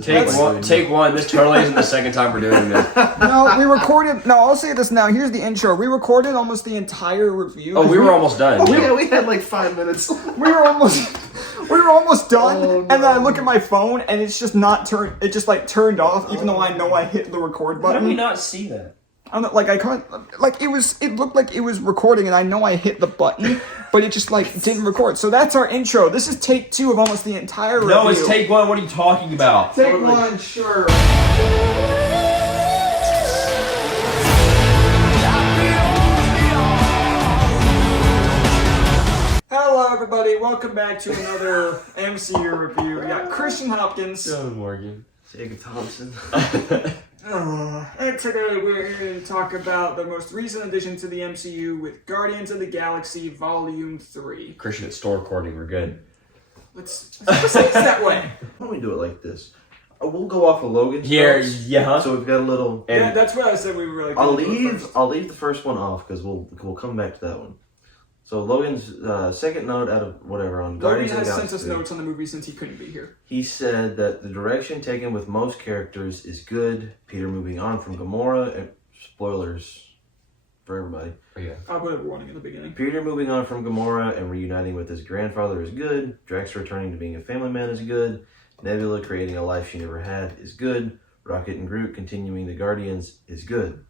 Take one. This totally isn't the second time we're doing this. No, we recorded. No, I'll say this now. Here's the intro. We recorded almost the entire review. Oh, we were almost done. Oh, yeah, we had like 5 minutes. We were almost done. Oh, no. And then I look at my phone and it's just not turned. It just like turned off, even though I know I hit the record How button. did we not see that? I'm not, like I can't. Like it looked like it was recording, and I know I hit the button, but it just like didn't record. So that's our intro. This is take 2 of almost the entire review. No, it's take 1. What are you talking about? Take 1, sure. Hello, everybody. Welcome back to another MCU review. We got Christian Hopkins. John Morgan. Jacob Thompson. And today we're here to talk about the most recent addition to the MCU with Guardians of the Galaxy Volume 3. Christian, it's still recording. We're good. Let's say it's that way. Why don't we do it like this? We'll go off of Logan's Here, notes. yeah. So we've got a little. Yeah, that's what I said we were like. I'll leave the first one off because we'll come back to that one. So Logan's second note out of whatever on Logan Guardians of has the sent Galaxy. us notes on the movie since he couldn't be here. He said that the direction taken with most characters is good. Peter moving on from Gamora. And spoilers for everybody. Yeah. I put a warning in the beginning. Peter moving on from Gamora and reuniting with his grandfather is good. Drax returning to being a family man is good. Nebula creating a life she never had is good. Rocket and Groot continuing the Guardians is good.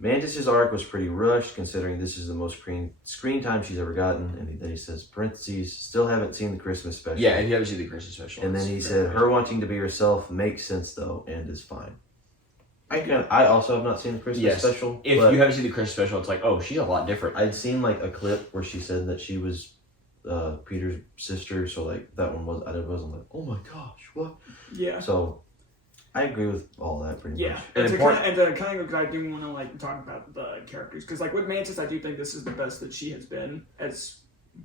Mantis' arc was pretty rushed considering this is the most screen time she's ever gotten. And then he says, parentheses, still haven't seen the Christmas special. Yeah, and you haven't seen the Christmas special. And then he said, her wanting to be herself makes sense though and is fine. I also have not seen the Christmas special. If you haven't seen the Christmas special, it's like, oh, she's a lot different. I'd seen like a clip where she said that she was Peter's sister, so like that one wasn't like, oh my gosh, what? Yeah. So I agree with all that pretty much. And And to kind of, I do want to like talk about the characters because like with Mantis, I do think this is the best that she has been as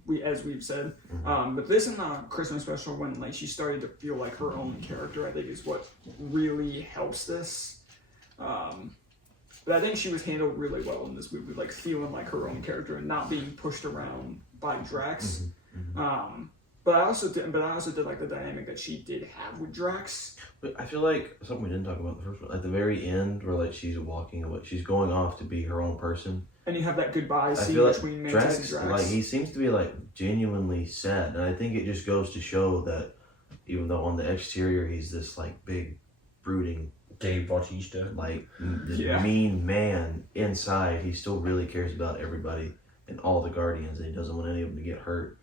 we've said. Mm-hmm. But this and the Christmas special, when like she started to feel like her own character, I think is what really helps this. But I think she was handled really well in this movie, like feeling like her own character and not being pushed around by Drax. Mm-hmm. But I also did like the dynamic that she did have with Drax. But I feel like something we didn't talk about in the first one, at the very end where like she's walking away, she's going off to be her own person. And you have that goodbye scene like between Mantis and Drax. Like he seems to be like genuinely sad, and I think it just goes to show that even though on the exterior he's this like big, brooding Dave Bautista. like mean man, inside he still really cares about everybody and all the Guardians, and he doesn't want any of them to get hurt.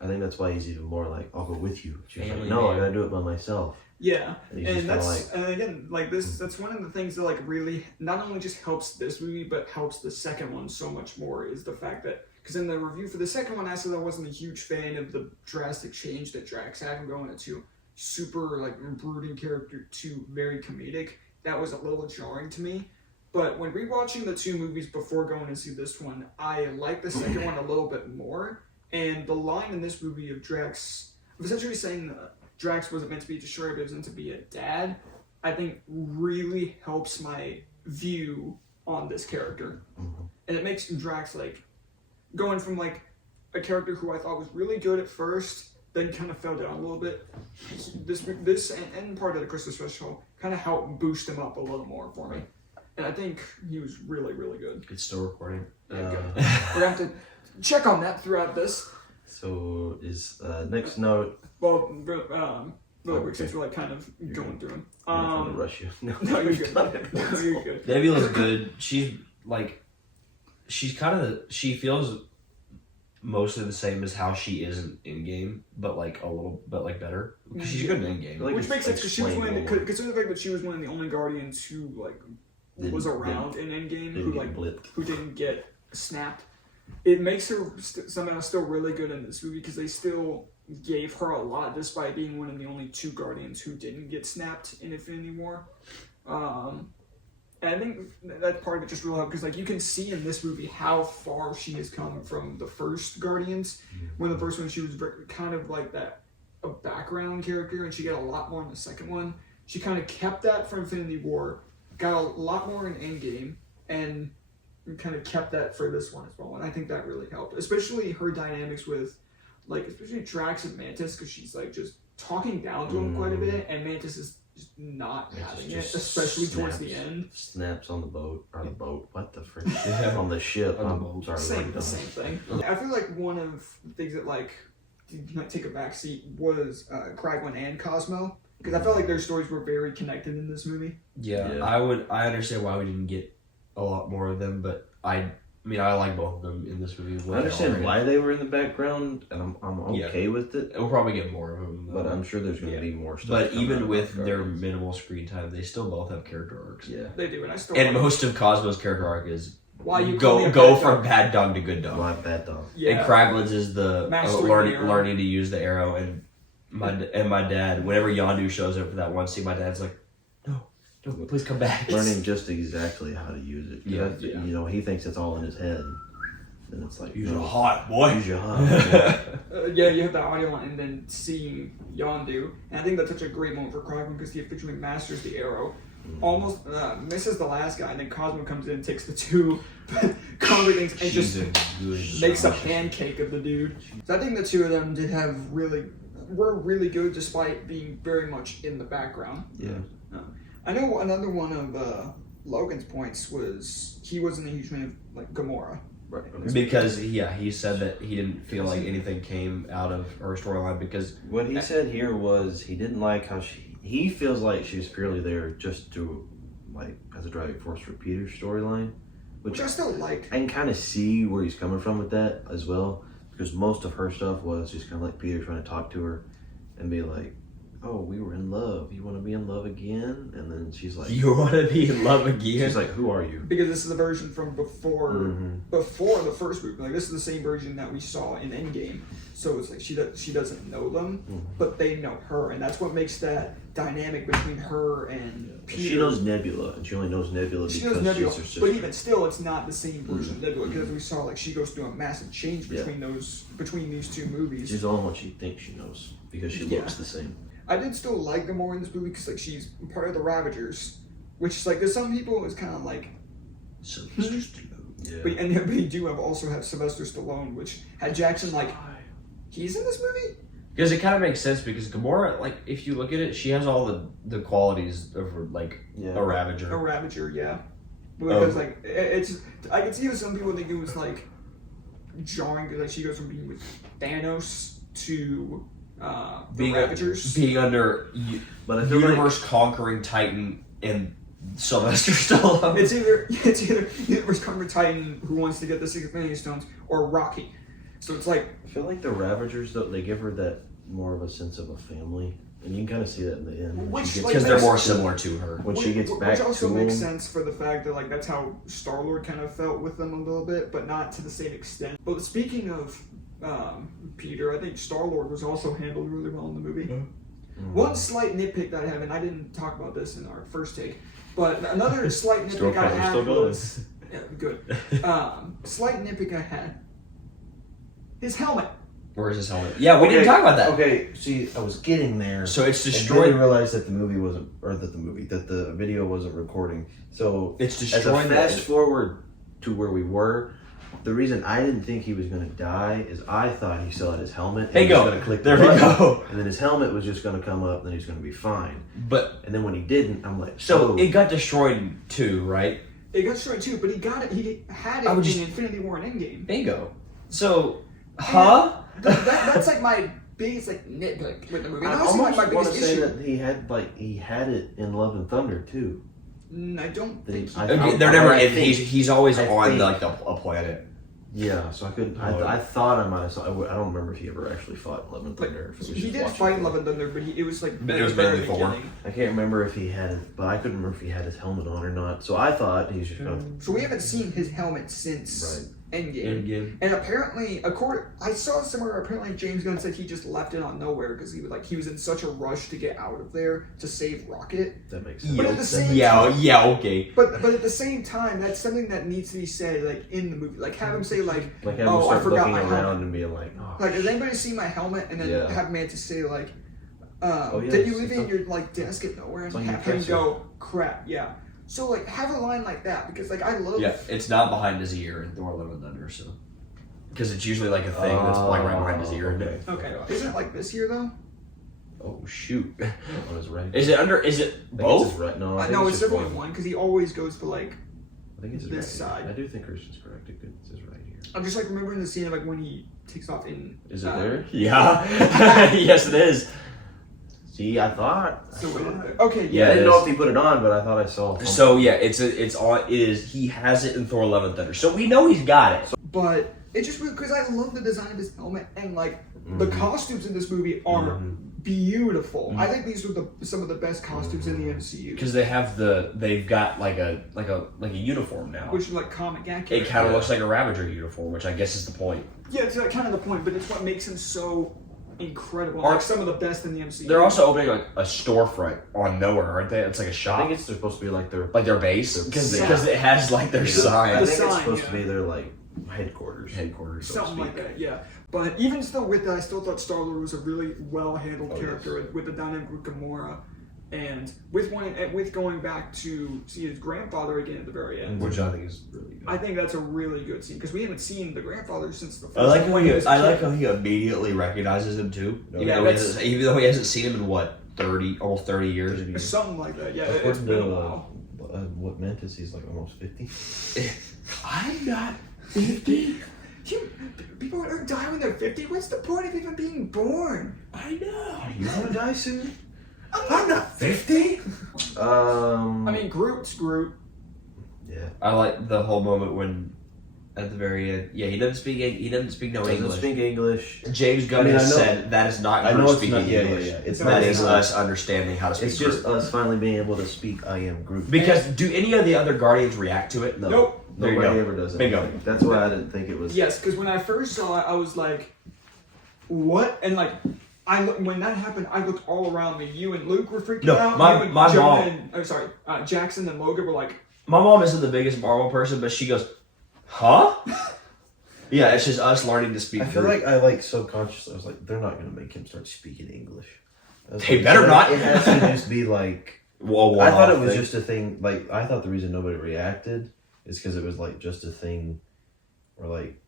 I think that's why he's even more like, I'll go with you. She's like, no, I gotta do it by myself. Yeah, and that's and again, like this, that's one of the things that like really not only just helps this movie, but helps the second one so much more is the fact that because in the review for the second one, I said I wasn't a huge fan of the drastic change that Drax had from going to super like brooding character to very comedic. That was a little jarring to me. But when rewatching the 2 movies before going to see this one, I like the second one a little bit more. And the line in this movie of Drax, essentially saying that Drax wasn't meant to be a destroyer, but it was meant to be a dad, I think really helps my view on this character. And it makes Drax like going from like a character who I thought was really good at first, then kind of fell down a little bit. This and part of the Christmas special kind of helped boost him up a little more for me. And I think he was really, really good. It's still recording. Yeah, good. We're gonna have to check on that throughout this. So is next note. Well, really quick since we're like kind of going through them. I'm not trying to rush you. No, you're good. You're good. Nebula's good. She's she feels mostly the same as how she is in game, but like a little bit like better. Because she's good in game. Like Which makes sense because she was considering the fact that she was one of the only Guardians who like was around in Endgame who didn't get snapped. It makes her somehow still really good in this movie because they still gave her a lot despite being one of the only 2 Guardians who didn't get snapped in Infinity War. And I think that part of it just really helped because like you can see in this movie how far she has come from the first Guardians. When the first one she was kind of like a background character, and she got a lot more in the second one. She kind of kept that for Infinity War, got a lot more in Endgame, and kind of kept that for this one as well. And I think that really helped, especially her dynamics with like especially Drax and Mantis, because she's like just talking down to him quite a bit, and Mantis is just not It having just it, especially towards the snaps. end. Snaps on the boat, or the boat. What the frick? Yeah. On the ship. On the I'm boat. sorry. The same thing. I feel like one of the things that like might take a backseat was Kraglin and Cosmo, because I felt like their stories were very connected in this movie. Yeah, Yeah. I understand why we didn't get a lot more of them, but I like both of them in this movie. I understand why they were in the background, and I'm okay with it. We'll probably get more of them, But I'm sure there's going to be more stuff. But coming even out with of their Guardians. minimal screen time, they still both have character arcs. Yeah. They do, and I still. And like- most of Cosmo's character arc is Why you call me a go bad from dog? bad dog to good dog. My bad dog. Yeah. And Kraglin's is the Mastering the arrow. learning to use the arrow, and my dad. Whenever Yondu shows up for that one scene, my dad's like, "No, please come back." Learning just exactly how to use it. Yeah. You know, he thinks it's all in his head. And it's like, Use no, your heart, boy. Use your heart. Yeah. Yeah, you have that audio line and then seeing Yondu, and I think that's such a great moment for Kraglin because he officially masters the arrow. Almost misses the last guy, and then Cosmo comes in and takes the two concrete things and She's just a good makes a shot. pancake of the dude. So I think the two of them were really good despite being very much in the background. Yeah. I know another one of Logan's points was he wasn't a huge fan of like Gamora. Right. Because he said that he didn't feel like anything came out of her storyline because What he said here was he didn't like how he feels like she was purely there just to, like, as a driving force for Peter's storyline. Which I still liked. I can kind of see where he's coming from with that as well, because most of her stuff was just kind of like Peter trying to talk to her and be like, "Oh, we were in love. You want to be in love again?" And then she's like, you want to be in love again. "She's like, who are you?" Because this is a version from before Mhm. before the first movie. Like this is the same version that we saw in Endgame. So it's like she doesn't know them, Mhm. but they know her, and that's what makes that dynamic between her and Peter. She knows Nebula, and she only knows Nebula She because knows Nebula, she's her sister. but even still, it's not the same version of Nebula because we saw like she goes through a massive change Yeah. between these two movies. She's only what she thinks she knows because she Yeah. looks the same. I did still like Gamora in this movie because like she's part of the Ravagers, which is like there's some people it's kind of like, So Yeah. but you do also have Sylvester Stallone, which had Jackson like he's in this movie. because it kind of makes sense because Gamora, like if you look at it, she has all the qualities of like Yeah. a Ravager. A Ravager, yeah. Because Oh. like it's I can see that some people think it was like jarring because like she goes from being with Thanos to the being Ravagers. being under But I feel like universe conquering Titan and Sylvester Stallone. It's either Universe Conquer Titan who wants to get the Six Infinity Stones or Rocky. So it's like I feel like the Ravagers, though, they give her that more of a sense of a family, and you can kind of see that in the end. when Which, she gets like, Because they're makes- more similar to her. when she gets back which also to makes him. sense for the fact that like that's how Star-Lord kind of felt with them a little bit, but not to the same extent. But speaking of Peter, I think Star-Lord was also handled really well in the movie. Mhm. One slight nitpick that I have, and I didn't talk about this in our first take, but another slight Still nitpick I going, had still going. was yeah, good. Slight nitpick I had. His helmet. Where's his helmet? Yeah, we didn't talk about that. Okay, see, I was getting there. So it's And then destroyed. I realized that the movie wasn't, or that the video wasn't recording. So It's as a destroying fast that. forward to where we were, the reason I didn't think he was going to die is I thought he still had his helmet. And he was Bingo. going to click There the we button, go. and then his helmet was just going to come up, and then he's going to be fine. But And then when he didn't, I'm like, so oh. it got destroyed too, right? It got destroyed too, but he got it. He had it I in would just- Infinity War and Endgame. Bingo. So, huh? That's like my biggest like nitpick with the movie. And I honestly, almost like, my want to biggest say issue. that he had it in Love and Thunder too. I don't think. Okay, they're never. I And think- he's always I on think- like a planet. Yeah, so I couldn't. Oh. I thought I might have saw. I don't remember if he ever actually fought in Love and But Thunder. If it was he just did watching fight in it. Love and Thunder, but it was like But it was at the very mainly Thor. beginning. I can't remember if he had it, but I couldn't remember if he had his helmet on or not. So I thought he was just gonna. So we haven't seen his helmet since Endgame. And apparently, I saw somewhere. Apparently, James Gunn said he just left it on nowhere because he was in such a rush to get out of there to save Rocket. That makes sense. But at the same Yeah, okay. But at the same time, that's something that needs to be said like in the movie. Like have him say like, Like have him "Oh, I start forgot looking my around helmet." and being like, oh, Like, has anybody seen my helmet? And then Yeah. have Mantis say like, yeah, did you it's leave it in on- your like desk at nowhere? And it's on your have him dresser. go, crap, yeah. So like have a line like that because like I love. Yeah, it's not behind his ear in Thor: Love and Thunder, so because it's usually like a thing that's like right behind his ear. Okay. Okay. Isn't it like this year though? Oh shoot! On his right. Is it under? Is it I think it's both? his right. No, I think No, it's just definitely one because he always goes for like. I think it's his this right. side. I do think Christian's correct. It's his right here. I'm just like remembering the scene of like when he takes off in. Is it there? Yeah. Yes, it is. See, I thought. So okay, Yeah, I it didn't know is. if he put it on, but I thought I saw. So yeah, it's on. It is. He has it in Thor: Love and Thunder, so we know he's got it. But it's just because I love the design of his helmet and like the costumes in this movie are beautiful. I think these were some of the best costumes in the MCU. Because they've got like a uniform now. Which is like comic accurate. It kind of looks like a Ravager uniform, which I guess is the point. Yeah, it's like kind of the point, but it's what makes him so incredible. Like some of the best in the MCU. They're also opening like a storefront on nowhere, aren't they? It's like a shop. I think it's supposed to be like their base because sign. it has like their I sign. think sign, it's supposed yeah. to be their like headquarters. So Something to like speak. that, yeah. But even still with that, I still thought Star-Lord was a really well-handled Oh, character with the dynamic with Gamora. And with going back to see his grandfather again at the very end. Which I think is really good. I think that's a really good scene because we haven't seen the grandfather since the first I like one. how he immediately recognizes him too. Yeah, Even though he hasn't seen him in what almost 30 years. Or something like that. Yeah, it's According been a to while. what Mantis, he's like almost 50. I'm not 50. People are dying when they're 50. What's the point of even being born? I know. You want to die soon? I'm not 50. I mean, Groot's Groot. Yeah. I like the whole moment when, at the very end, yeah, he doesn't speak no Doesn't English. speak English. James Gunn I mean, has I know- said that is not I know Groot it's speaking not. Yeah, English. It's That not is English. us understanding how to speak It's just Groot. us finally being able to speak I am Groot. Because do any of the other Guardians react to it? No. Nope. There you Nobody go. ever does it. Bingo. That's why I didn't think it was. Yes, because when I first saw it, I was like, "What?" And like, when that happened, I looked all around me. You and Luke were freaking No, out. my You and mom- Jonah and, Jackson and Logan were like, My mom isn't the biggest Marvel person, but she goes, huh? Yeah, it's just us learning to speak I feel Groot. like I like subconsciously. I was like, they're not gonna make him start speaking English. I was They like, better it's not. It has to just be like. Well, I thought it was just a thing. Like I thought the reason nobody reacted is because it was like just a thing, where like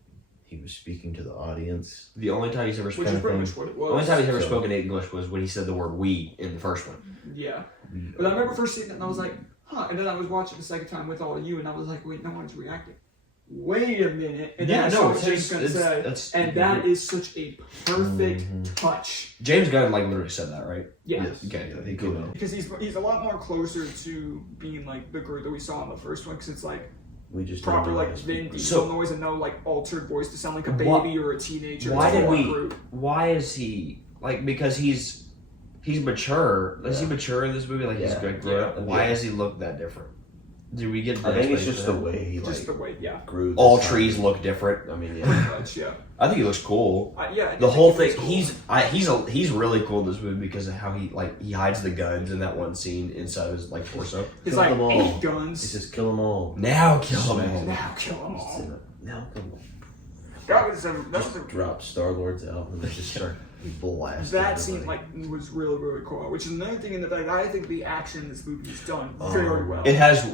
he was speaking to the audience. the only time he's ever which is spoken. pretty much what it The was. only time he's ever So- spoken English was when he said the word "we" in the first one. Yeah. But I remember first seeing it and I was like, huh. And then I was watching the second time with all of you and I was like, wait, no one's reacting. Wait a minute. And then I saw what James Gunn said. And that is such a perfect touch. James Gunn like literally said that, right? Yeah. Yes. Okay, Yeah, he cool. could. Because he's a lot more closer to being like the Groot that we saw in the first one because it's like We just proper don't know how like to speak Vin Groot. Diesel noise and no like altered voice to sound like a baby Why- or a teenager. Why It's did all we? Groot. Why is he like? Because he's mature. Is he mature in this movie? Like he's Yeah. good grown up. Yeah. Why Yeah. does he look that different? Do we get? I think it's explanation just for the that? way he Just like the way, yeah. grew. this All time. trees look different. I mean, Pretty yeah. much, yeah. I think he looks cool. Yeah. I The do whole think thing, it's cool. he's really cool in this movie because of how he hides the guns in that one scene inside his like torso. He's Kill like them all. 8 He guns. says kill them all. Now kill Smack him. Now kill them all. Now kill them all. That was a Drop Star Lords out and they just start blasting. that scene everybody. was really really cool. Which is another thing in the fact I think the action in this movie is done very well. It has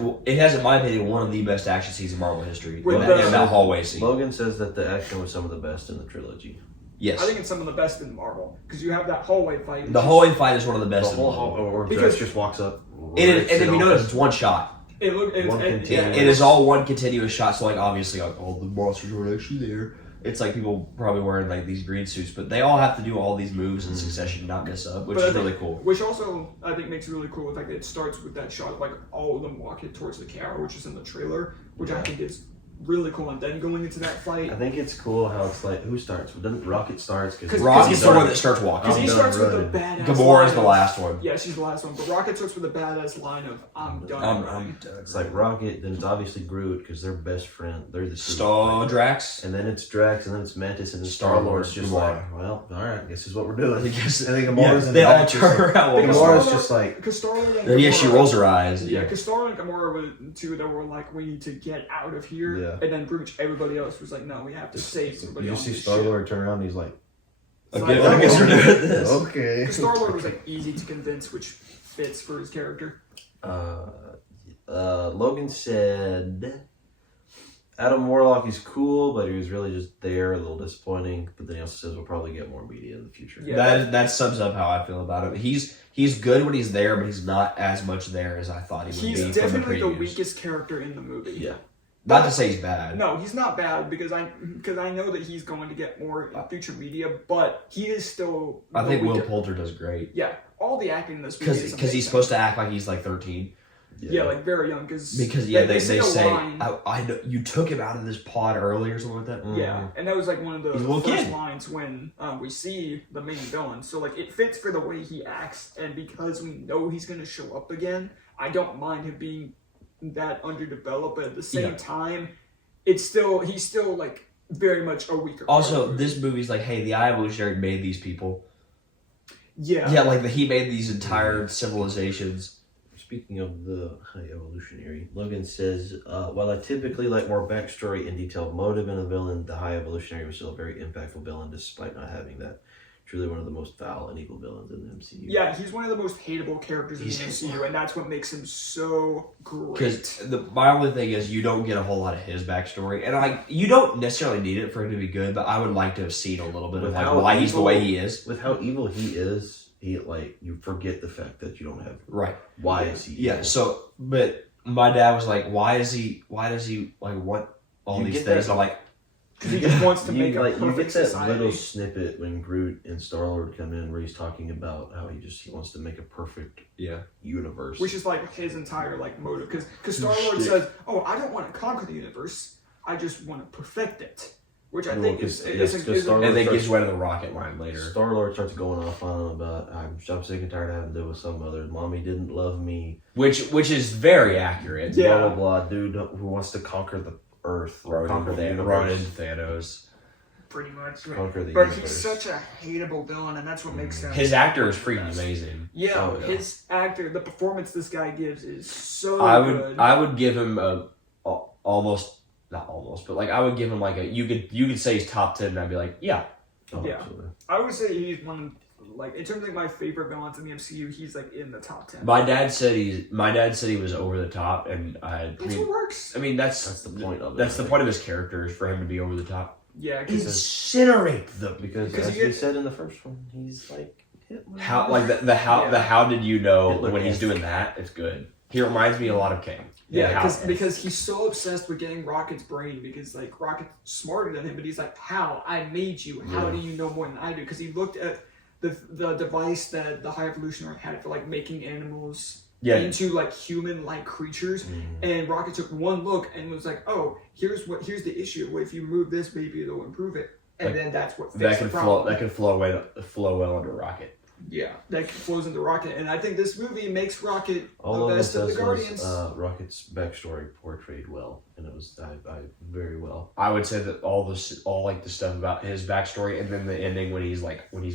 in my opinion one of the best action scenes in Marvel history. With In the- that hallway scene. Logan says that the action was some of the best in the trilogy. Yes. I think it's some of the best in Marvel because you have that hallway fight. The hallway fight is one of the The best. whole in hall, Marvel. or Because- Drax just walks up. And rips if you off. notice, it's one shot. It look One continuous- It is all one continuous shot. So like obviously like all the monsters weren't actually there. It's like people probably wearing like these green suits, but they all have to do all these moves in succession to not mess up, which But I is think- really cool. Which also I think makes it really cool the fact that it starts with that shot of like all of them walking towards the camera, which is in the trailer, which I think is really cool. And then going into that fight, I think it's cool how it's like who starts? Doesn't Rocket starts? Because Rocket's the he's one that starts walking. because he I'm starts done with a running. badass. Gamora line is the of- last one. Yeah, she's the last one. But Rocket starts with a badass line of "I'm done." I'm running." done. It's like Rocket, then it's obviously Groot because they're best friend. They're the two. Star Drax. And then it's Drax, and then it's Mantis, and then Star-Lord, Star-Lord's just Gamora. like, well, all right, this is what we're doing. I guess- and then Yeah, Gamora's in they the all back just turn like, around. Because Gamora's Star-Lord- just like, Because Star-Lord and Yeah, she Gamora- rolls her eyes. Yeah, because Star-Lord and Gamora were two that were like, we need to get out of here. Yeah. And then pretty much everybody else was like, no, we have to save everybody you else. just see Star-Lord turn around, and he's like, Okay, Like, I guess we're doing this. okay. Star-Lord was like easy to convince, which fits for his character. Logan said Adam Warlock is cool, but he was really just there, a little disappointing. But then he also says we'll probably get more media in the future. Yeah. That sums up how I feel about him. He's good when he's there, but he's not as much there as I thought he would be. He's definitely the weakest character in the movie. Yeah. Not to say he's bad. No, he's not bad because I know that he's going to get more in future media, but he is still. I think Will Poulter does great. Yeah, all the acting in this movie is because he's supposed to act like he's like 13. Yeah, like very young. Because they say I know you took him out of this pod early or something like that. Yeah, and that was like one of the He's a little first kid. lines when we see the main villain. So like it fits for the way he acts, and because we know he's going to show up again, I don't mind him being that underdeveloped. But at the same time, he's still like very much a weaker. Also, this movie's like, hey, the High Evolutionary made these people. Yeah, like he made these entire civilizations. Speaking of the High Evolutionary, Logan says, while I typically like more backstory and detailed motive in a villain, the High Evolutionary was still a very impactful villain despite not having that. Truly one of the most foul and evil villains in the MCU. Yeah, he's one of the most hateable characters in the MCU, and that's what makes him so great. Because my only thing is you don't get a whole lot of his backstory, and you don't necessarily need it for him to be good, but I would like to have seen a little bit of like why he's the way he is. With how evil he is, you forget the fact that you don't have why is he evil? Yeah. So, but my dad was like, why does he like want all these things? I'm like, he just wants to make you get that society. little snippet when Groot and Star-Lord come in where he's talking about how he wants to make a perfect universe, which is like his entire like motive. Because Star-Lord says, "Oh, I don't want to conquer the universe. I just want to perfect it." Which I think is and then gives way to the rocket line later. Star-Lord starts going off on him about I'm sick and tired of having to deal with some mother. Mommy didn't love me, which is very accurate. Yeah. Blah blah blah. Dude who wants to conquer the Earth, conquer the universe. Thanos. Pretty much. Conquer the but universe. he's such a hateable villain, and that's what makes him. His actor is freaking amazing. Yeah, his actor, the performance this guy gives is so good. I would give him almost. Not almost, but like I would give him like you could say he's top 10 and I'd be like, yeah. Yeah. Absolutely. I would say he's one of, like, in terms of like my favorite villains in the MCU, he's like in the top 10. My dad said he was over the top, and that's what works. I mean that's the point of it. That's the point of his character, is for him to be over the top. Yeah, incinerate them, because as we said in the first one, he's like how like the how did you know when he's doing that? It's good. He reminds me a lot of King. Yeah, because he's so obsessed with getting Rocket's brain, because like Rocket's smarter than him, but he's like, how? I made you. How do you know more than I do? Because he looked at the device that the High Evolutionary had for like making animals into like human-like creatures, and Rocket took one look and was like, oh, here's the issue. Well, if you move this, maybe it'll improve it, and like, then that's what fixed the problem. That can flow well under Rocket. Yeah, that flows into Rocket, and I think this movie makes Rocket the best of the Guardians. Rocket's backstory portrayed well, and it was I very well. I would say that all like the stuff about his backstory, and then the ending when he's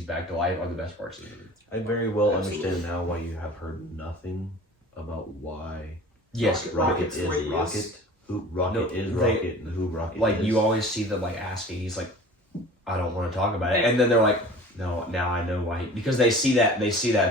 back to life, are the best parts of the movie. I very well understand now why you have heard nothing about why. Yes, Rocket is Rocket. Who Rocket is Rocket, and who Rocket like is. You always see them like asking. He's like, I don't want to talk about it, and then they're like, no, now I know why. Because they see that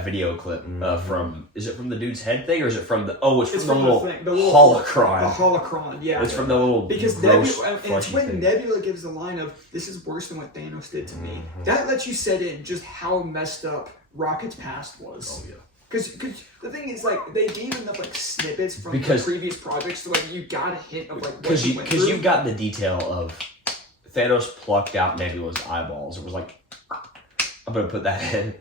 video clip from, is it from the dude's head thing, or is it from the, it's from the little holocron. The holocron, yeah. It's from the little because Nebula, and it's when Nebula gives the line of, this is worse than what Thanos did to me. That lets you set in just how messed up Rocket's past was. Oh, yeah. Because the thing is, like, they gave enough, like, snippets from the previous projects, so, like, you got a hint of, like, what he went through. Because you've got the detail of Thanos plucked out Nebula's eyeballs. It was like, I'm gonna put that in.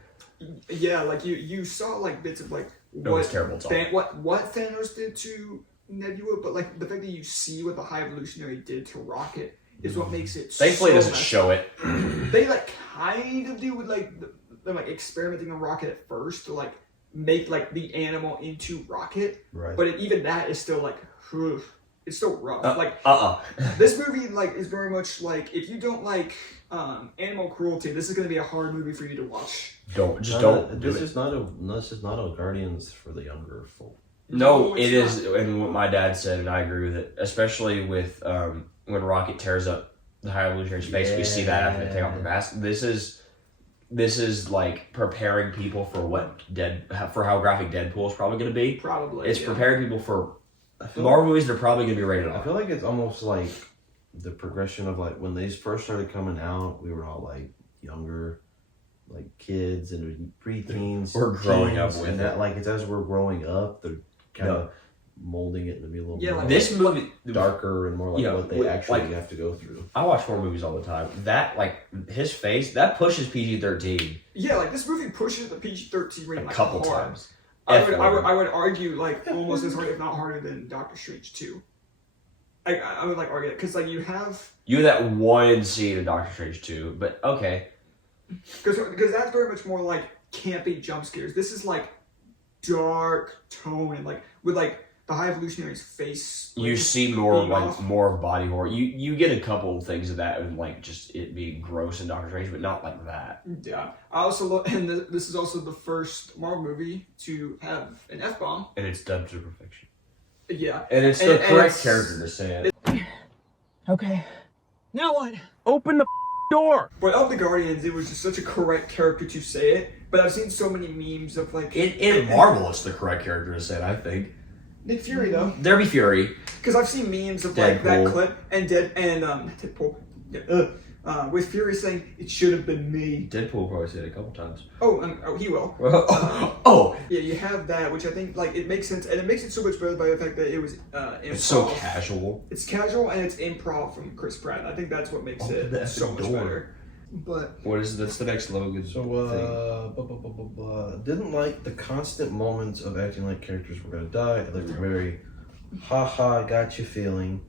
Yeah, like you saw like bits of like what Thanos did to Nebula, but like the fact that you see what the High Evolutionary did to Rocket is what makes it. Thankfully, it doesn't show it. They like kind of do with like them like experimenting on Rocket at first to like make like the animal into Rocket, right? But even that is still like. It's still rough. This movie like is very much like, if you don't like animal cruelty, this is going to be a hard movie for you to watch. This is not a Guardians for the younger folk. No, it is, and what my dad said, and I agree with it. Especially with when Rocket tears up the High Evolutionary space, we see that after they take off the mask. This is like preparing people for how graphic Deadpool is probably going to be. Probably, it's preparing people for. Marvel movies, they're probably going to be rated R. I feel like it's almost like the progression of like when they first started coming out, we were all like younger, like kids and preteens. We're growing up teens, with and it. that like it's as we're growing up, they're kind of molding it to be a little more This movie, darker and more like what they actually like, have to go through. I watch horror movies all the time. That like his face that pushes PG-13. Yeah, like this movie pushes the PG-13 rating A like couple hard. times. I would argue like almost as hard, if not harder, than Doctor Strange 2. I would like argue it because like you have that one scene in Doctor Strange 2, but okay. because that's very much more like campy jump scares. This is like dark tone and like with like the High Evolutionary's face. Like, You see more being off. more of body horror. You get a couple of things of that and like just it being gross in Doctor Strange, but not like that. Yeah, I also look, and this is also the first Marvel movie to have an F-bomb. And it's done to perfection. Yeah, And it's the correct character to say it. Okay. Now what? Open the door. but of the Guardians, it was just such a correct character to say it. But I've seen so many memes of like In Marvel, it's the correct character to say it, I think. Nick Fury though, There be Fury. because I've seen memes of like that Deadpool. clip and Deadpool. Yeah, with Fury saying it should have been me. Deadpool probably said it a couple times. Oh, he will. Oh, Yeah, you have that, which I think like it makes sense, and it makes it so much better by the fact that it was improv. it's so casual. It's casual and it's improv from Chris Pratt. I think that's what makes Open the it so effing much door. better. But What is that's the next Logan So, didn't like the constant moments of acting like characters were gonna die. They were very, ha, got you feeling.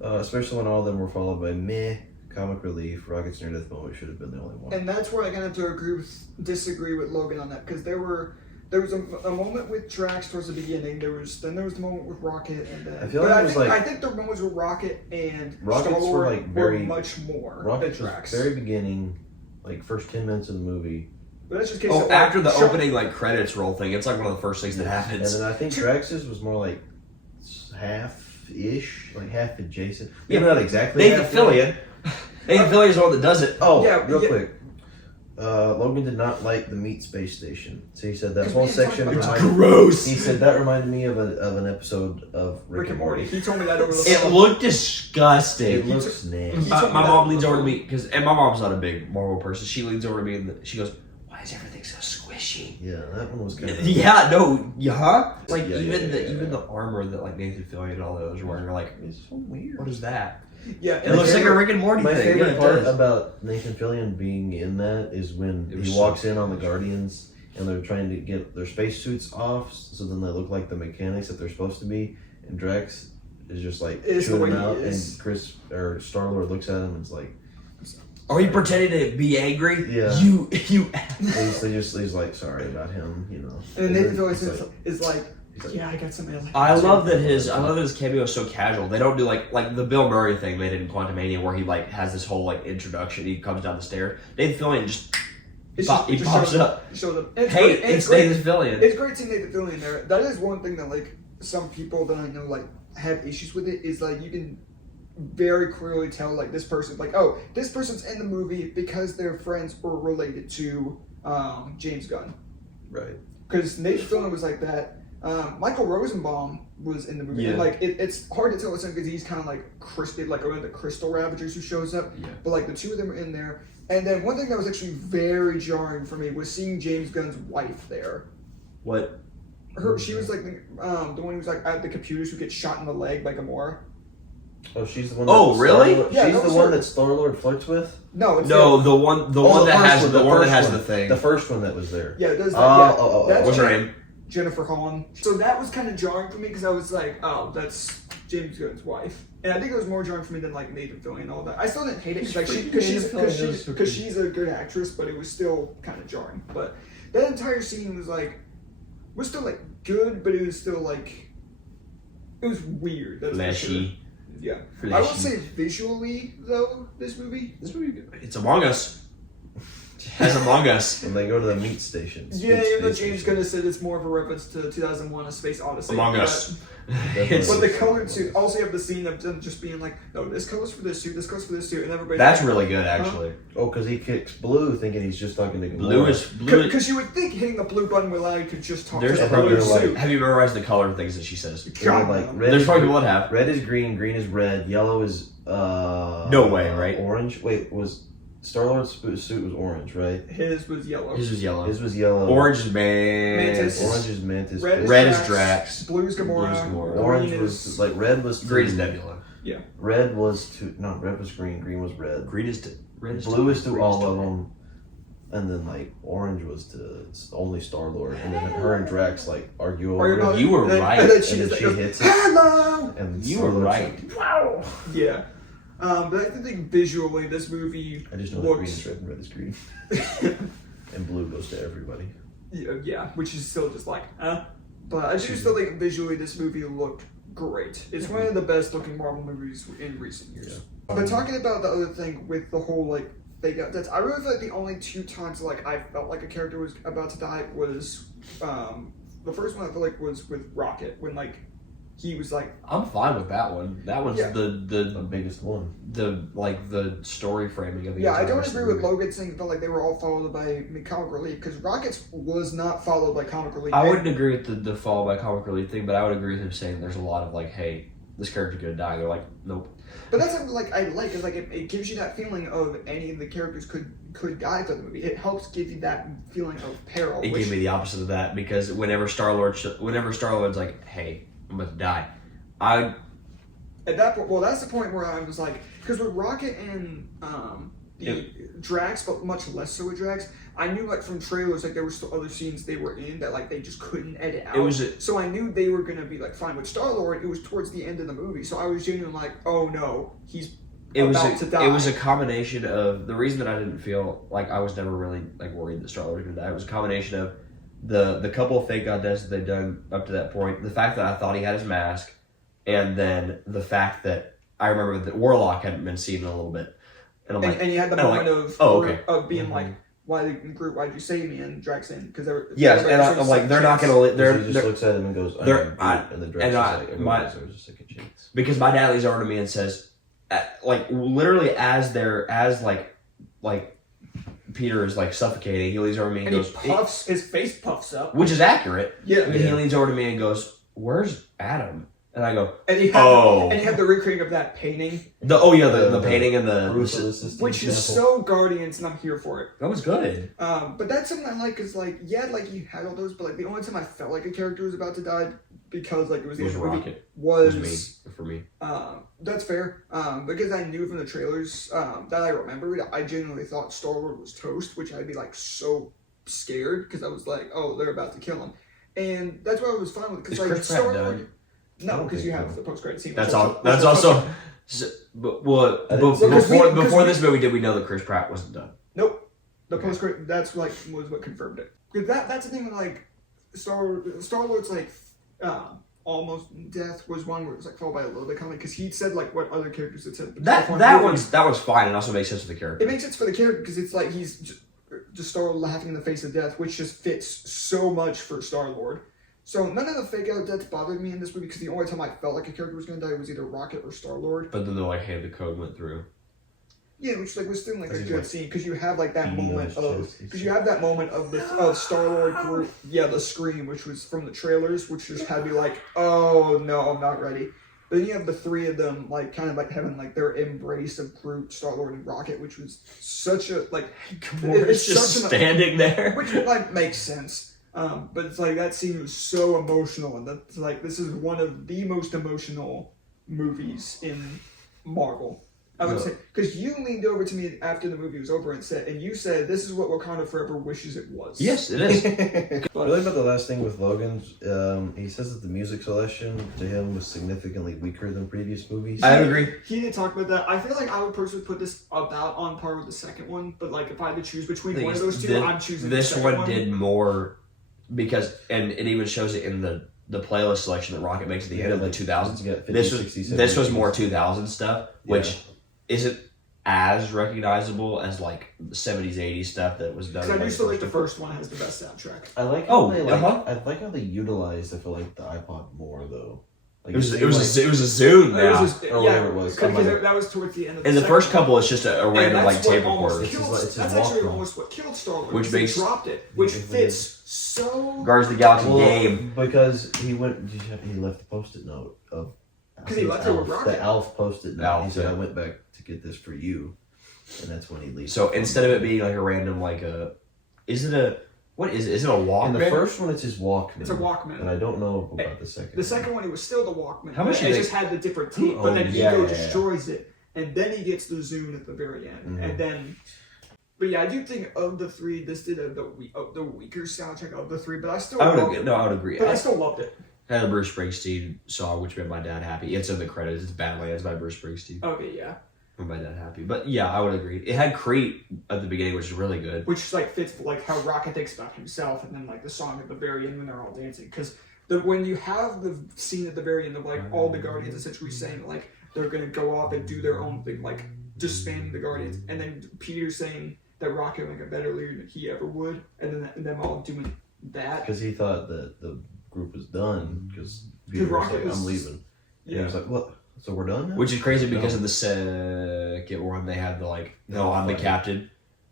Especially when all of them were followed by meh, comic relief. Rocket's near death moment should have been the only one. and that's where I kind of have to disagree with Logan on that because there was a moment with Drax towards the beginning. There was the moment with Rocket, and then I feel like it was like- I think the moments with Rocket and Rockets were, Star-Lord like, very- were much more Rocket than Drax. was very beginning, like first 10 minutes of the movie, But that's just a case Oh, of, after the show- opening like credits roll thing, it's like one of the first things that and happens. then I think Drax's was more like half-ish, like half adjacent. Yeah, Maybe not exactly. Nathan half, Fillion. Nathan Fillion's the one that does it. Oh, Yeah, real yeah. quick. Logan did not like the meat space station, so he said that 'Cause whole we didn't talk section. about It's reminded- gross. He said that reminded me of an episode of Rick and Morty. He told me that over the It phone. looked disgusting. It looks nasty. My told me that mom over leans the over to phone. me and my mom's not a big Marvel person. She leans over to me and she goes, "Why is everything so squishy?" Yeah, that one was kind of. Yeah, no, yeah. Like Yeah, even yeah, even the armor that like Nathan Fillion and all those are wearing are like, It's so weird. what is that? Yeah, It looks like a Rick and Morty My thing. favorite Yeah, it part does. about Nathan Fillion being in that is when It was he so walks in on the Guardians and they're trying to get their spacesuits off, so then they look like the mechanics that they're supposed to be, and Drax is just like Is the chewing way them he out, is. and Chris or Star-Lord looks at him and is like, Are you pretending to be angry? Yeah. You. he's like sorry about him, you know. and Nathan then Fillion it's is like, he's like, yeah, I got somebody else. I love that his cameo is so casual. They don't do like the Bill Murray thing they did in Quantumania where he like has this whole like introduction. He comes down the stairs. Nathan Fillion just he pops up. Shows up. And Hey, great- and it's great. Nathan Fillion. It's great seeing Nathan Fillion there. That is one thing that like some people that I know like have issues with it is like you can very clearly tell like this person like, oh, this person's in the movie because their friends were related to James Gunn. right. Because Nathan Fillion was like that. Michael Rosenbaum was in the movie. Yeah. And, like it's hard to tell with him because he's kind of like crispy, like one of the Crystal Ravagers who shows up. Yeah. But like the two of them are in there. And then one thing that was actually very jarring for me was seeing James Gunn's wife there. What? She was like the one who was like at the computers who gets shot in the leg by Gamora. Oh, she's the one. Oh, that really? Star-Lord- Yeah, she's that the was one her. that Star-Lord flirts with. No, it's No, the one Oh, that first has one, the one that first has one. the thing. The first one that was there. yeah, there's Oh, that's What's her name? Jennifer Holland. So that was kind of jarring for me because I was like, oh, that's James Gunn's wife. And I think it was more jarring for me than like Nathan Fillion and all that. I still didn't hate it because she's a good actress, but it was still kind of jarring. But that entire scene was still like good, but it was still like it was weird. That's for sure. Fleshy. Yeah. I Fleshy. will say visually though, this movie. It's Among Us. as Among Us. When they go to the meat stations. Yeah, even though James Gunn said it's more of a reference to 2001: A Space Odyssey. Among Us. But the colored suit, also you have the scene of them just being like, no, this color's for this suit, this color's for this suit, and everybody. That's really good, actually. Oh, because he kicks Blue, thinking he's just talking to Blue Gamora. is blue. Because you would think hitting the blue button would allow you to just talk There's to the probably colored like- suit. Have you memorized the color things that she says? God, like no. red. There's is probably green, people that have. red is green, green is red, yellow is No way, right? Orange. Wait, was Star-Lord's suit was orange, right? His was yellow. His was yellow. His was yellow. Orange is Mantis. Orange is Mantis. Red is Drax. Blue's Gamora. Blue's Gamora. Orange Green was is like red was to, Green is Nebula. Red was to red was green. Green was red. Green is to red. Blue is to green all to of red. them, and then like orange was to only Star-Lord, and then her and Drax like argue over it. You were and then, right. And then she, And then just she goes, hits it. hello! And You were Star-Lord's right. like, Wow! Yeah. But I think visually, this movie I just know that green looks. is red and red is green, and blue goes to everybody. Yeah, which is still just like, But I do still think visually this movie looked great. It's one of the best looking Marvel movies in recent years. But talking about the other thing with the whole like fake out deaths, I really feel like the only two times like I felt like a character was about to die was the first one I feel like was with Rocket when like he was like I'm fine with that one. That one's Yeah. The biggest one. the story framing of the yeah, I entire don't rest of agree the with movie. Logan saying it felt like they were all followed by comic relief because Rocket's was not followed by comic relief. I wouldn't agree with the fall by comic relief thing, but I would agree with him saying there's a lot of like, hey, this character's gonna die. They're like, nope. But that's something like I like is like it gives you that feeling of any of the characters could die for the movie. It helps give you that feeling of peril. It gave me the opposite of that because whenever Star-Lord's like, hey, I'm about to die, at that point, well, that's the point where I was like, because with Rocket and Drax, but much less so with Drax, I knew like from trailers like there were still other scenes they were in that like they just couldn't edit out. So I knew they were gonna be like fine with Star-Lord. It was towards the end of the movie, so I was genuinely like, oh no, he's about to die. It was a combination of the reason that I didn't feel like I was never really like worried that Star-Lord was gonna die. It was a combination of the couple of fake out deaths that they've done up to that point, the fact that I thought he had his mask, and then the fact that I remember that Warlock hadn't been seen in a little bit, and I'm like, and you had the I'm moment like, of oh, okay. of being like, why Groot? Why'd you save me? And Drax in because they're yes, and I'm like, they're not gonna. He just looks at him and goes, they're- and then Drax is like, my- there's a second chance. Because my dad leans over to me and says, like literally as Peter is like suffocating, he leans over to me and, and goes, he puffs, his face puffs up. which is accurate. Yeah, And he leans over to me and goes, "Where's Adam?" And I go, and you have the recreating of that painting, the painting and the which is so Guardians, and I'm here for it. that was good. But that's something I like, cause like like you had all those, but like the only time I felt like a character was about to die because like it was the It was end of the movie, Rocket. was It was me for me. That's fair. Because I knew from the trailers that I remembered, I genuinely thought Star-Lord was toast, which I'd be like so scared because I was like, oh, they're about to kill him, and that's why I was fine with it. Is Because like Chris Pratt Star-Lord, done? no, because you have the post-credit scene. That's which all. also- That's which also. But before this movie did, we know that Chris Pratt wasn't done. Nope. The post-credit. That's like was what confirmed it. Because that's the thing with like Star-Lord's like almost death was one where it was like followed by a little bit coming because he said like what other characters had said. That was fine and also makes sense for the character. It makes sense for the character because it's like he's just Star-Lord laughing in the face of death, which just fits so much for Star-Lord. So none of the fake out deaths bothered me in this movie because the only time I felt like a character was going to die was either Rocket or Star-Lord. But then they're like, hey, the code went through. Yeah, which like was still like a He's good like scene because you have like that beating on moment his of chest. because you have that moment of Star-Lord Groot, the scream, which was from the trailers, which just had me like, oh no, I'm not ready. But then you have the three of them like kind of like having like their embrace of Groot, Star-Lord, and Rocket, which was such a like It's just standing there. which like makes sense. But it's like that scene was so emotional, and that's like this is one of the most emotional movies in Marvel. I would say because you leaned over to me after the movie was over and you said this is what Wakanda Forever wishes it was. Yes, it is. I really about the last thing with Logan. He says that the music selection to him was significantly weaker than previous movies. I agree. He didn't talk about that. I feel like I would personally put this about on par with the second one, but like if I had to choose between one of those two, I'm choosing this the second one. Did more because and it even shows it in the playlist selection that Rocket makes at the end of the 2000s. Yeah, 50, This 60, was 70s. more 2000 stuff, which isn't as recognizable as like the 70s, 80s stuff that was done. Because I do like, still think the first one has the best soundtrack. I like Oh, how they, uh-huh. I like how they utilized, I feel like, the iPod more though. Like, It was seemed a Zune It now. was just, or whatever it was. because that was towards the end of the In the second first one. couple, it's just a random And like that's what tape almost recorder. killed- It's his That's actually Walkman. almost what killed Star Wars. Which because makes- they dropped it, which Yeah. fits so. Guardians of the Galaxy Well, game. because he left the post-it note of 'Cause he left it with Rocket. the Alf post-it note. Alf, He said, yeah. "I went back to get this for you," and that's when he leaves. So instead of it being like a random is it a Walkman? in the first one, it's his Walkman. It's a Walkman. and I don't know about the second. The second one, it was still the Walkman. How much but do it you just had the different tape, Who but then owns it? Yeah, Ego yeah, yeah. destroys it, and then he gets the Zune at the very end, Mhm. and then. But yeah, I do think of the three, this did the weaker soundtrack of the three, but I still I loved would it. no, I would agree. But I still loved it. had the Bruce Springsteen song, which made my dad happy. It's in the credits. It's Badlands by Bruce Springsteen. Okay, yeah. Made my dad happy. But yeah, I would agree. It had Creep at the beginning, which is really good. Which like fits like how Rocket thinks about himself, and then like the song at the very end when they're all dancing. Because when you have the scene at the very end of like all the Guardians essentially saying like they're gonna go off and do their own thing, like just spamming the Guardians, and then Peter saying that Rocket would make a better leader than he ever would, and then them all doing that. Because he thought that the group was done. Because Peter was Rocket like, was- "I'm leaving." And he Yeah. was like, "What? So we're done now?" Which is crazy because No. of the second one. They had the like, no, I'm the captain.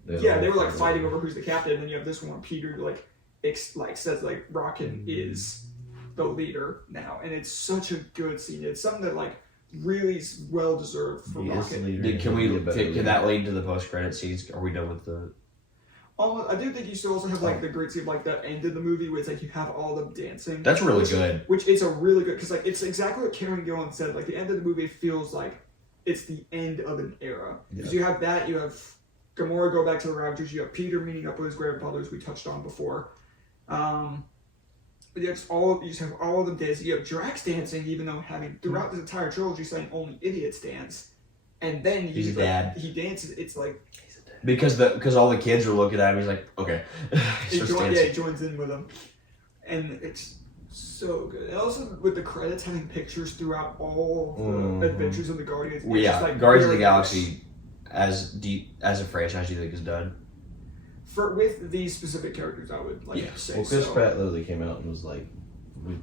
Yeah, they were like fighting over who's the captain, and then you have this one where Peter like says like Rocket is the leader now, and it's such a good scene. It's something that like really is well deserved for He is the Rocket. leader. Can He'll be a better leader. that lead to the post credit scenes? Are we done with the? I do think you still also have like the great scene of, like the end of the movie where it's like you have all of them dancing. That's really which, good. Which it's a really good because like it's exactly what Karen Gillan said. Like the end of the movie feels like it's the end of an era because you have that, you have Gamora go back to the Ravagers, you have Peter meeting up with his grandfathers we touched on before. But you just have all of them dancing. You have Drax dancing, even though having throughout this entire trilogy saying only idiots dance, and then He's a like, dad. he dances. It's like Because all the kids are looking at him. He's like, okay. he Starts joins, dancing. he joins in with them, and it's so good. And also with the credits having pictures throughout all the adventures of the Guardians. Well, it's yeah, just, like, Guardians of the very Galaxy, as deep as a franchise, do you think is done? with these specific characters, I would like to say. Well, Chris so. Pratt literally came out and was like,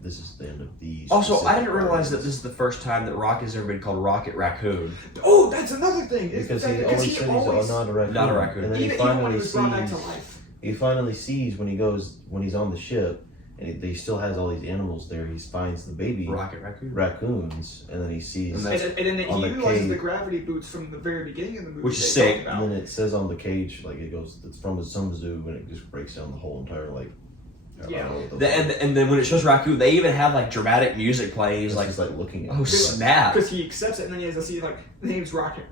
"This is the end of these." Also, I specific didn't realize that Guardians." this is the first time that Rocket has ever been called Rocket Raccoon. Oh, that's another thing. is Because that- he always said he's not a raccoon. Not a raccoon. And then even, he even when he finally was brought back to sees. life. He finally sees when he's on the ship, and he still has all these animals there. He finds the baby Rocket Raccoon? raccoons, and then he sees. And And then he on the utilizes cage. the gravity boots from the very beginning of the movie. Which is they talked sick. about. And then it says on the cage, like it goes, it's from some zoo, and it just breaks down the whole entire like. I don't Yeah. know what the- And then when it shows Raccoon, they even have like dramatic music playing. He's He's like, just like looking at. oh it. snap! Because he accepts it, and then he has to see like the name's Rocket.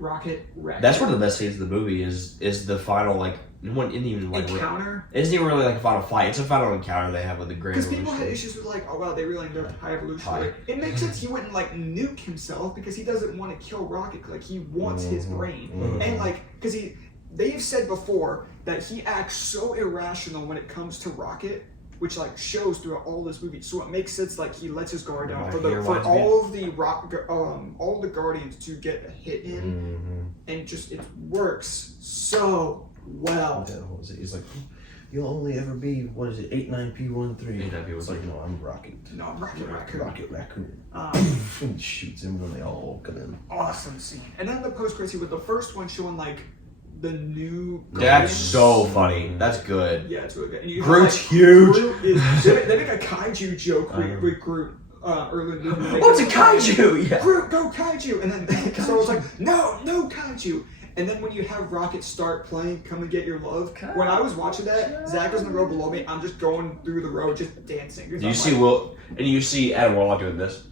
That's one of the best scenes of the movie. Is the final like one isn't even like encounter. it isn't even really like a final fight. It's a final encounter they have with the Grand Because people had Revolution. issues with like, oh wow, they really nerfed High Evolutionary. It makes sense he wouldn't like nuke himself because he doesn't want to kill Rocket. Like he wants his brain, and like because they've said before that he acts so irrational when it comes to Rocket. Which like shows throughout all this movie, so it makes sense. Like he lets his guard down Right, for he reminds me- all of the all the Guardians to get a hit in, and just it works so well. Yeah, what was it? He's like, "You'll only ever be 89P13." 89P13. It's like, no, I'm Rocket. No, Rocket Raccoon. Rocket Raccoon. And shoots him when they all come in. Awesome scene. And then the post credits with the first one showing like the new. That's Guardians. so funny. That's good. Yeah, it's really good. And you Groot's have, huge. Groot is, they make a kaiju joke with Groot early in the movie. Oh, it's a kaiju! Yeah. Groot, go kaiju! And then so I was like, no kaiju! And then when you have Rocket start playing Come and Get Your Love, when I was watching that, Zach was in the row below me, I'm just going through the road just dancing. You see Will, and you see Adam Warlock doing this.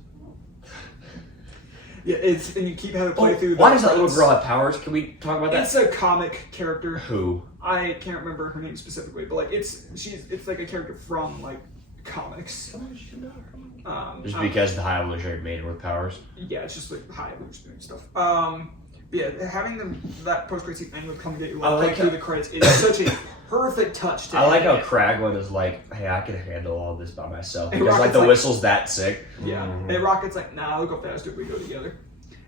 Yeah, and you keep having to play through Why the does that little credits. girl have powers? Can we talk about that? It's a comic character. Who? I can't remember her name specifically, but like it's like a character from like comics. Just because the High Evolutionary made her with powers. Yeah, it's just like high evolutionary stuff. But yeah, having that post credit scene end with Come and Get Your Love I like through how- the credits is such a perfect touch. To I like how end it. Kraglin is like, hey, I can handle all this by myself. And Because like Rocket's the like- whistle's that sick. Yeah, and Rocket's like, nah, look how fast if we go together.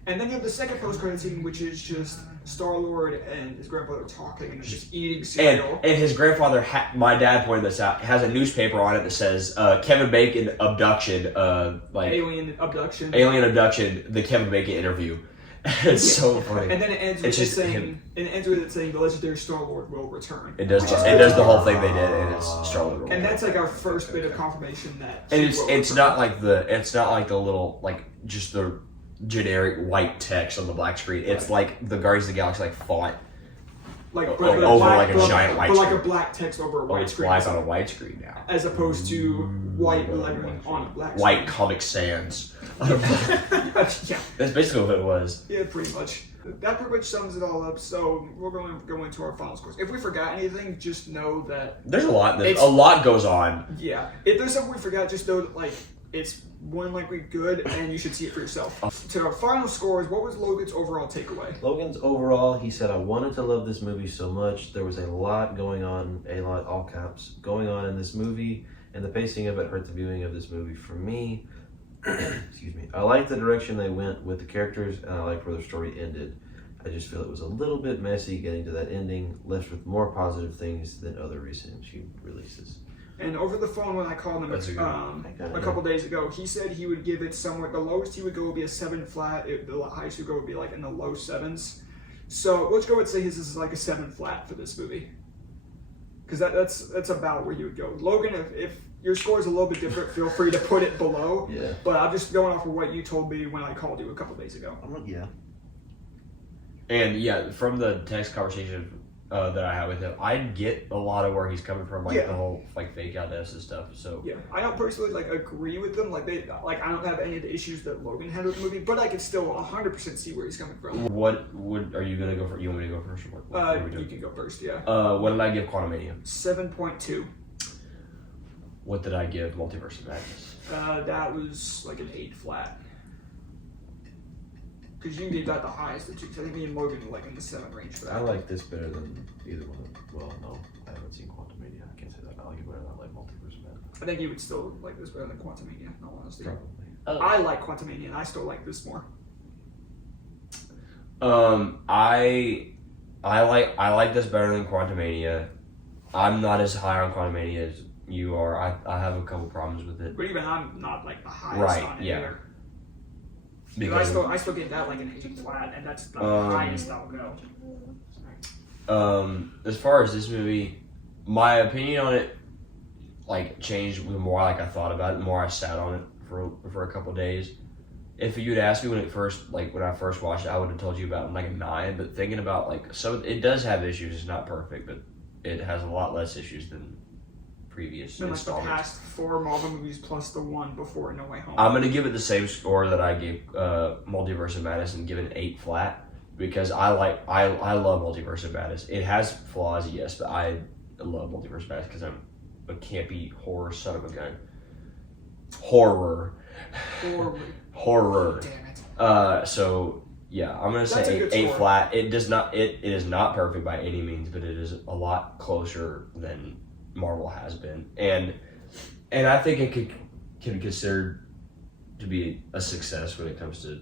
And then you have the second post-credit scene, which is just Star-Lord and his grandfather talking and just eating cereal. And his grandfather, my dad pointed this out, has a newspaper on it that says Kevin Bacon abduction, Alien abduction. The Kevin Bacon interview. It's so funny. And then it ends with it saying, the legendary Star-Lord will return. It does the whole thing they did, and it's Star-Lord. And that's like our first bit of confirmation that. And it's not like the little just the generic white text on the black screen. It's like the Guardians of the Galaxy font over a giant white screen. But like a black text over a white it's screen. black on a white screen now. As opposed to white lettering on a black screen. White Comic Sans. Yeah. That's basically what it was. Yeah, pretty much. That pretty much sums it all up. So we're going to go into our final scores. If we forgot anything, just know that There's a lot. A lot goes on. Yeah. If there's something we forgot, just know that it's one likely good, and you should see it for yourself. To our final scores, what was Logan's overall takeaway? Logan's overall, he said, I wanted to love this movie so much. There was a lot going on, all caps, going on in this movie, and the pacing of it hurt the viewing of this movie for me. Excuse me. I liked the direction they went with the characters, and I liked where the story ended. I just feel it was a little bit messy getting to that ending, left with more positive things than other recent MCU releases. And over the phone when I called him a couple days ago, he said he would give it somewhere, the lowest he would go would be a 7 flat, the highest he would go would be in the low 7s. So let's go and say his is like a 7 flat for this movie. Because that's about where you would go. Logan, if your score is a little bit different, feel free to put it below. Yeah. But I'm just going off of what you told me when I called you a couple days ago. Yeah. And yeah, from the text conversation that I had with him, I get a lot of where he's coming from, the whole fake outness and stuff. So yeah, I don't personally agree with them. I don't have any of the issues that Logan had with the movie, but I can still 100% see where he's coming from. Are you gonna go for? You want me to go first? Or what You can go first. Yeah. What did I give Quantumania? 7.2. What did I give Multiverse of Madness? That was like an 8 flat. Because you gave that the highest of two. I think me and Logan were in the 7 range for that. I like this better than either one. Well, no, I haven't seen Quantumania. I can't say that. I like it better than I like Multiverse of Madness. I think you would still like this better than Quantumania, in all honesty. Probably. I like Quantumania, and I still like this more. I like this better than Quantumania. I'm not as high on Quantumania as you are. I have a couple problems with it. But even I'm not the highest on it either. Because I still get that an 8 flat, and that's the highest I'll go. As far as this movie, my opinion on it changed the more I thought about it, the more I sat on it for a couple days. If you'd asked me when I first watched it, I would have told you about a 9. But thinking about so it does have issues. It's not perfect, but it has a lot less issues than previous installments. The past 4 Marvel movies plus the one before No Way Home. I'm gonna give it the same score that I gave Multiverse of Madness and give it an 8 flat because I love Multiverse of Madness. It has flaws, yes, but I love Multiverse of Madness because I'm a campy horror son of a gun. Horror. Damn it. So yeah, I'm gonna say 8 flat. It is not perfect by any means, but it is a lot closer than Marvel has been, and I think it can be considered to be a success when it comes to.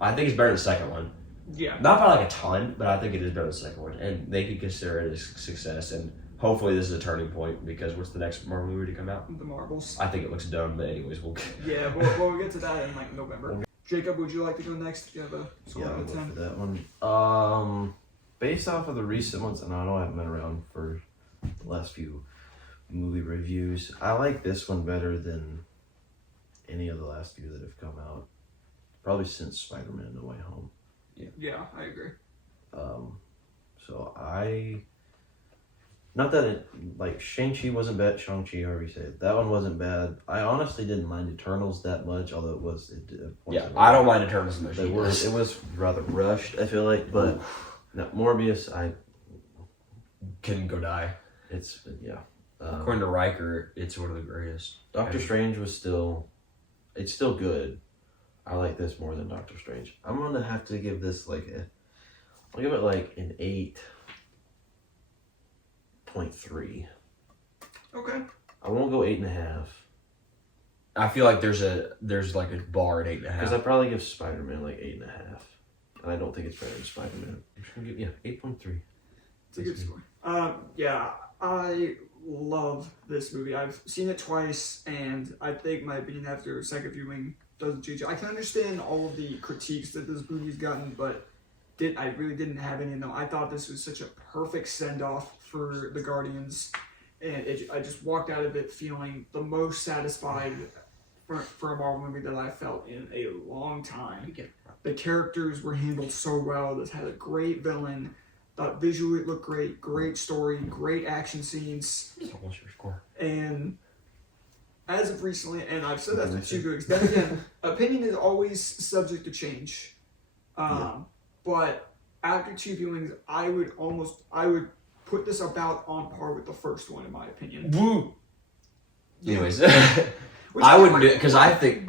I think it's better than the second one. Yeah. Not by a ton, but I think it is better than the second one, and they could consider it a success. And hopefully, this is a turning point because what's the next Marvel movie to come out? The Marvels. I think it looks dumb, but anyways, we'll. Yeah, we'll get to that in November. Jacob, would you like to go next? Do you have a score I'll out of go 10? for that one. Based off of the recent ones, and I know I haven't been around for the last few movie reviews, I like this one better than any of the last few that have come out. Probably since Spider-Man No Way Home. Yeah, I agree. So not that it, Shang-Chi wasn't bad, Shang-Chi, however you say it, that one wasn't bad. I honestly didn't mind Eternals that much, although it did. I don't mind Eternals much. It was rather rushed, I feel like, but no, Morbius, I can go die. Yeah. According to Riker, it's one of the greatest. Doctor Strange it's still good. I like this more than Doctor Strange. I'm gonna have to give this I'll give it an 8.3. Okay. I won't go 8.5 I feel like there's like a bar at 8.5. Because I probably give Spider-Man like 8.5. And I don't think it's better than Spider-Man. I'm just going to give, 8.3. It's a good score. Yeah, I love this movie. I've seen it twice, and I think my opinion after second viewing doesn't change. I can understand all of the critiques that this movie's gotten, but I really didn't have any of them. I thought this was such a perfect send-off for the Guardians, and I just walked out of it feeling the most satisfied for a Marvel movie that I felt in a long time. The characters were handled so well. This had a great villain. Visually it looked great. Great story. Great action scenes. What's your score? And as of recently, and I've said that for 2 weeks, then again, opinion is always subject to change. But after 2 viewings, I would put this about on par with the first one, in my opinion. Woo! Anyways, I wouldn't do it because I think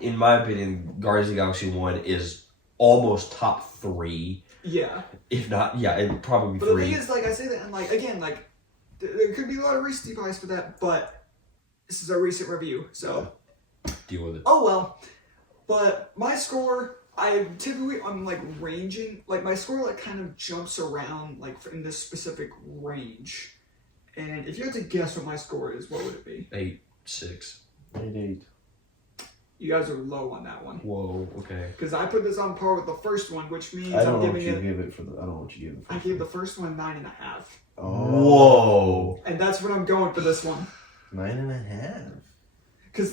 in my opinion, Guardians of the Galaxy 1 is almost top 3. Yeah. If not, yeah, it'd probably be But 3. the thing is, like I say that, and like again, like there could be a lot of recency bias for that, but this is a recent review, so deal with it. oh well. But my score, I'm like ranging, like my score like kind of jumps around like in this specific range. And if you had to guess what my score is, what would it be? 8.6. 8.8. You guys are low on that one. Whoa. Okay. Because I put this on par with the first one, which means I don't I'm know what giving you it. give it for the. I don't know what you give it for. I gave the first one 9.5, Whoa. and that's what I'm going for this one. 9.5. Because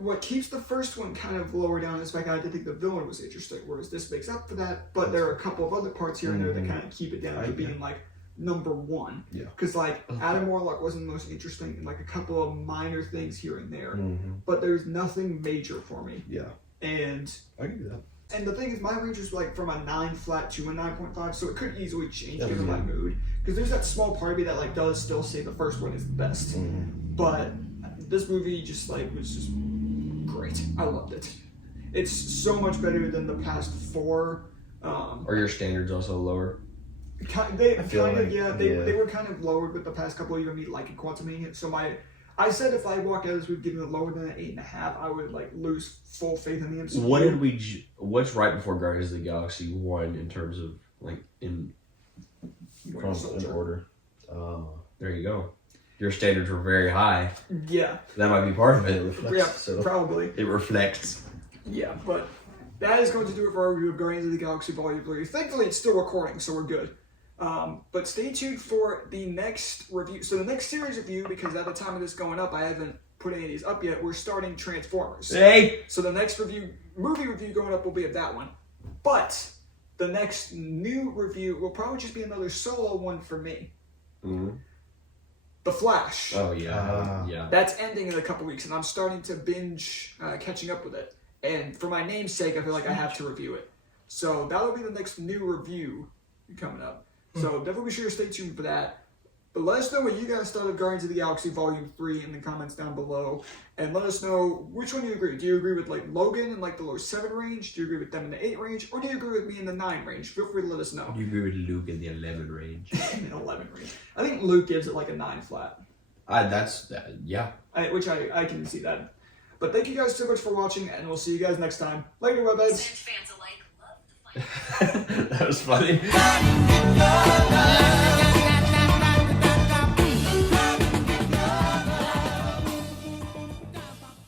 what keeps the first one kind of lower down is the fact I did think the villain was interesting, whereas this makes up for that. But there are a couple of other parts here and there that kind of keep it down to being like number 1. Yeah. Because like Adam Warlock wasn't the most interesting, and like a couple of minor things here and there, Mm-hmm. but there's nothing major for me. Yeah. And I can do that. And the thing is, my range was like from a 9 flat to a 9.5, so it could easily change Yeah, given yeah. my mood. Because there's that small part of me that like does still say the first one is the best. Mm-hmm. But this movie just like was just great. I loved it. It's so much better than the past 4. Are your standards also lower? They they were kind of lowered with the past couple, even me liking Quantumania. So I said if I walked out of this movie giving it lower than an 8.5, I would like lose full faith in the MCU. What's right before Guardians of the Galaxy 1 in terms of like in order? There you go. Your standards were very high. Yeah. That might be part of it. Yeah, probably. It reflects. Yeah, but that is going to do it for our review of Guardians of the Galaxy Volume 3. Thankfully, it's still recording, so we're good. But stay tuned for the next review. So the next series review, because at the time of this going up, I haven't put any of these up yet, we're starting Transformers. Hey! So the next movie review going up will be of that one. But the next new review will probably just be another solo one for me. Mm-hmm. The Flash. Oh, yeah. Yeah. That's ending in a couple weeks, and I'm starting to binge catching up with it. And for my namesake, I feel like I have to review it. So that'll be the next new review coming up. So definitely be sure to stay tuned for that. But let us know what you guys thought of Guardians of the Galaxy Volume 3 in the comments down below. And let us know which one you agree. Do you agree with like Logan in like the low 7 range? Do you agree with them in the 8 range? Or do you agree with me in the 9 range? Feel free to let us know. Do you agree with Luke in the 11 range? In the 11 range. I think Luke gives it like a 9 flat. Yeah. Which I can see that. But thank you guys so much for watching, and we'll see you guys next time. Later, webheads. Fans alike love the fight. That was funny.